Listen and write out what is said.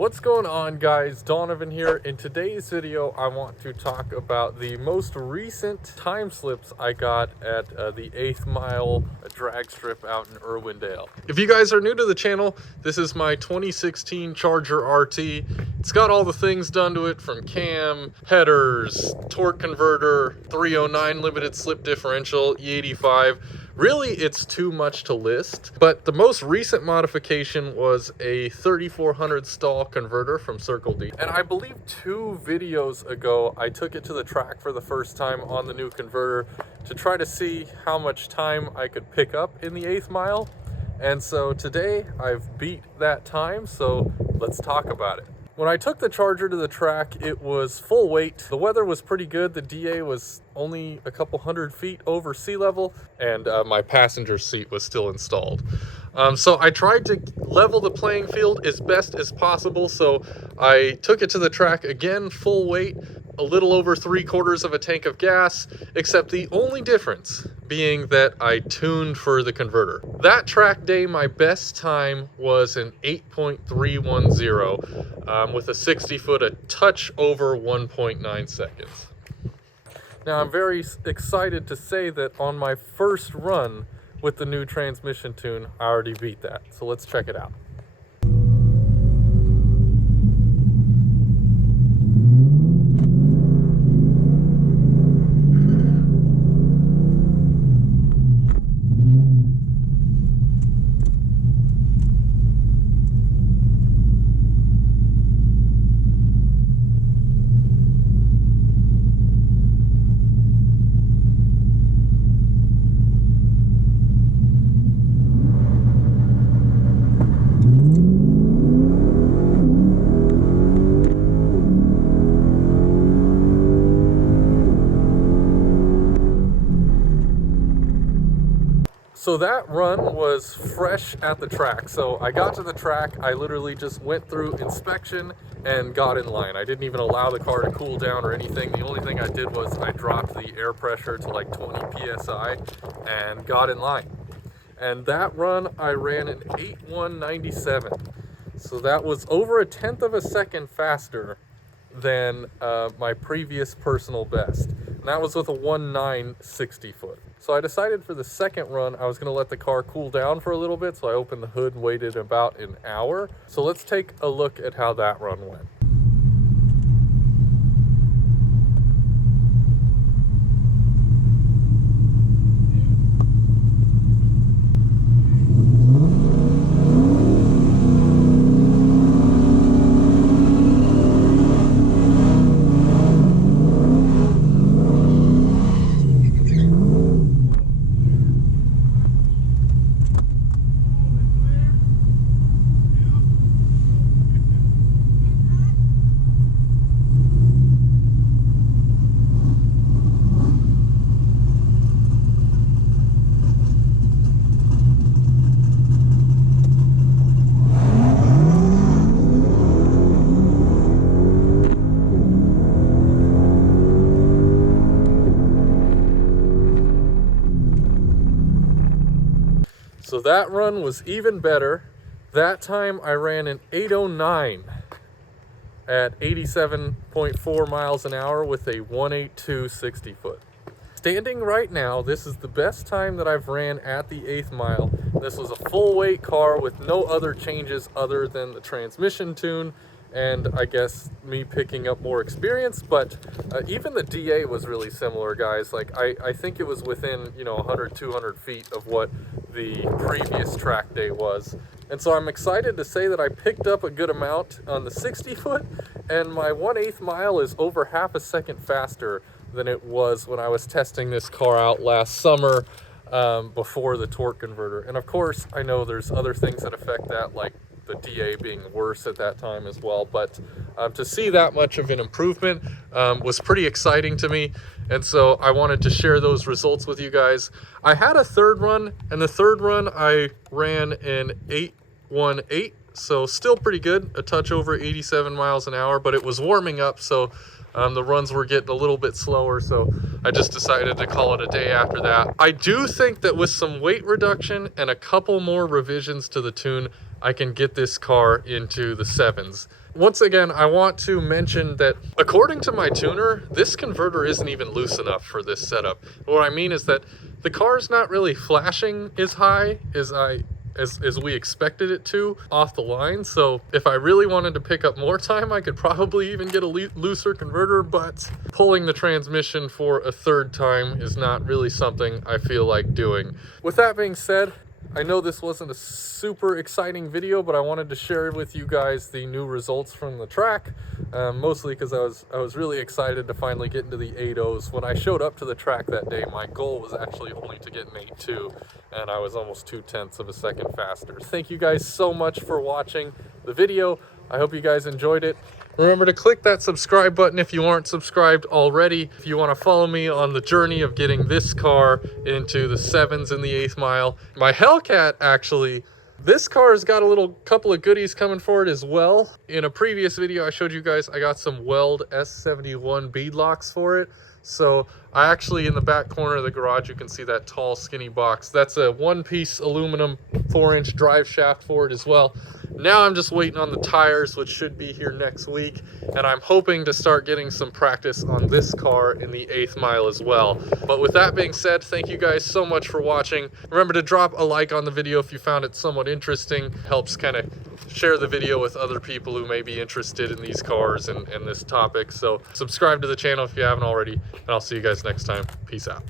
What's going on, guys? Donovan here. In today's video, I want to talk about the most recent time slips I got at the 8th mile drag strip out in Irwindale. If you guys are new to the channel, this is my 2016 Charger RT. It's got all the things done to it, from cam, headers, torque converter, 309 limited slip differential, E85. Really, it's too much to list, but the most recent modification was a 3400 stall converter from Circle D. And I believe 2 videos ago, I took it to the track for the first time on the new converter to try to see how much time I could pick up in the 8th mile. And so today I've beat that time, so let's talk about it. When I took the Charger to the track, it was full weight. The weather was pretty good. The DA was only a couple hundred feet over sea level, and my passenger seat was still installed. So I tried to level the playing field as best as possible. So I took it to the track again, full weight, a little over 3/4 of a tank of gas, except the only difference being that I tuned for the converter. That track day, my best time was an 8.310 with a 60 foot, a touch over 1.9 seconds. Now I'm very excited to say that on my first run with the new transmission tune, I already beat that. So let's check it out. So that run was fresh at the track. So I got to the track, I literally just went through inspection and got in line. I didn't even allow the car to cool down or anything. The only thing I did was I dropped the air pressure to like 20 PSI and got in line. And that run, I ran an 8.197. So that was over 1/10 of a second faster than my previous personal best. And that was with a 1.9 60 foot. So I decided for the second run, I was gonna let the car cool down for a little bit. So I opened the hood and waited about an hour. So let's take a look at how that run went. So that run was even better. That time I ran an 8.09 at 87.4 miles an hour with a 1.82 60 foot. Standing right now, this is the best time that I've ran at the 8th mile. This was a full weight car with no other changes other than the transmission tune and I guess me picking up more experience, but even the DA was really similar, guys. Like I think it was within, 100, 200 feet of what the previous track day was. And so I'm excited to say that I picked up a good amount on the 60 foot, and my 1/8 mile is over half a second faster than it was when I was testing this car out last summer before the torque converter. And of course, I know there's other things that affect that, like the DA being worse at that time as well, but to see that much of an improvement was pretty exciting to me, and so I wanted to share those results with you guys. I had a third run, and the third run I ran an 8.18, so still pretty good, a touch over 87 miles an hour, but it was warming up, so the runs were getting a little bit slower, so I just decided to call it a day after that. I do think that with some weight reduction and a couple more revisions to the tune, I can get this car into the 7s. Once again, I want to mention that according to my tuner, this converter isn't even loose enough for this setup. What I mean is that the car's not really flashing as high as we expected it to off the line. So if I really wanted to pick up more time, I could probably even get a looser converter, but pulling the transmission for a third time is not really something I feel like doing. With that being said, I know this wasn't a super exciting video, but I wanted to share with you guys the new results from the track, mostly because I was really excited to finally get into the 8.0s. When I showed up to the track that day, my goal was actually only to get an 8.2, and I was almost 0.2 of a second faster. Thank you guys so much for watching the video. I hope you guys enjoyed it. Remember to click that subscribe button if you aren't subscribed already. If you want to follow me on the journey of getting this car into the 7s and the 8th mile. My Hellcat, actually, this car's got a couple of goodies coming for it as well. In a previous video, I showed you guys I got some Weld S71 bead locks for it. So I actually, in the back corner of the garage, you can see that tall skinny box. That's a one-piece aluminum 4-inch drive shaft for it as well. Now I'm just waiting on the tires, which should be here next week, and I'm hoping to start getting some practice on this car in the 8th mile as well. But with that being said, thank you guys so much for watching. Remember to drop a like on the video if you found it somewhat interesting. Helps kind of share the video with other people who may be interested in these cars and this topic. So subscribe to the channel if you haven't already, and I'll see you guys next time. Peace out.